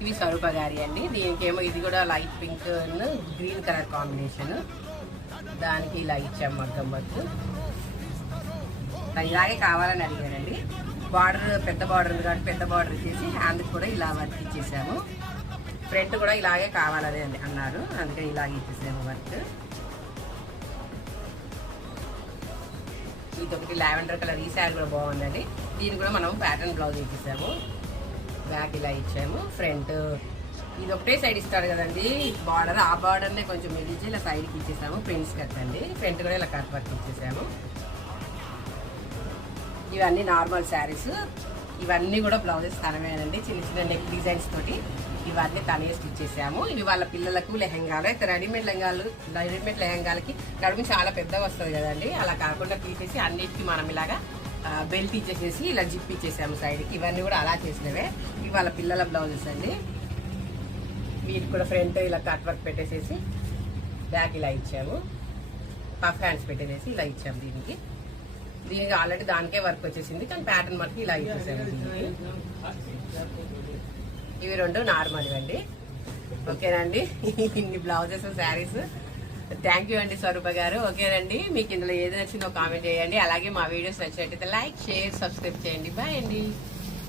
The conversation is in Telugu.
ఇవి స్వరూప గారి అండి. దీనికేమో ఇది కూడా light pink green colour combination. దానికి ఇలా ఇచ్చాం మగ్గం వర్క్. ఇలాగే కావాలని అడిగారండి. బార్డర్ పెద్ద బార్డర్ ఉంది కాబట్టి పెద్ద బార్డర్ ఇచ్చేసి హ్యాండ్ కూడా ఇలా వర్క్ ఇచ్చేసాము. ఫ్రంట్ కూడా ఇలాగే కావాలని అన్నారు, అందుకని ఇలాగే ఇచ్చేసాము వర్క్. ఇదొకటి లావెండర్ కలర్, ఈ శారీ కూడా బాగుందండి. దీన్ని కూడా మనం ప్యాటర్న్ బ్లౌజ్ ఇచ్చేసాము. బ్యాక్ ఇలా ఇచ్చాము. ఫ్రంట్ ఇది ఒకటే సైడ్ ఇస్తాడు కదండి బార్డర్, ఆ బార్డర్నే కొంచెం మిగిల్చి ఇలా సైడ్కి ఇచ్చేసాము. ప్రింట్స్ కట్ అండి. ఫ్రంట్ కూడా ఇలా కట్ వర్క్ ఇచ్చేసాము. ఇవన్నీ నార్మల్ శారీస్. ఇవన్నీ కూడా బ్లౌజెస్ తనమేనండి, చిన్న చిన్న నెక్ డిజైన్స్ తోటి ఇవన్నీ తనే స్టిచ్ చేసాము. ఇవి వాళ్ళ పిల్లలకు లెహంగాలు, అయితే రెడీమేడ్ లెహంగాలకి నడుము చాలా పెద్దగా వస్తుంది కదండి, అలా కాకుండా తీసేసి అన్నిటికీ మనం ఇలాగా బెల్ట్ ఇచ్చేసేసి ఇలా జిప్ ఇచ్చేసాము సైడ్కి. ఇవన్నీ కూడా అలా చేసినవే. ఇవి వాళ్ళ పిల్లల బ్లౌజెస్ అండి. వీటికి కూడా ఫ్రంట్ ఇలా కట్ వర్క్ పెట్టేసేసి బ్యాక్ ఇలా ఇచ్చాము. పఫ్ హ్యాండ్స్ పెట్టేసేసి ఇలా ఇచ్చాము. దీనికి ఆల్రెడీ దానికే వర్క్ వచ్చేసింది, కానీ ప్యాటర్న్ మటుకు ఇలా ఇచ్చేసాము దీనికి. ఇవి రెండు నార్మల్ అండి. ఓకేనండి, ఇన్ని బ్లౌజెస్ శారీస్. థ్యాంక్ యూ అండి స్వరూప గారు. ఓకేనండి, మీకు ఇందులో ఏది నచ్చిందో కామెంట్ చేయండి. అలాగే మా వీడియోస్ నచ్చినట్టయితే లైక్, షేర్, సబ్స్క్రైబ్ చేయండి. బాయ్ అండి.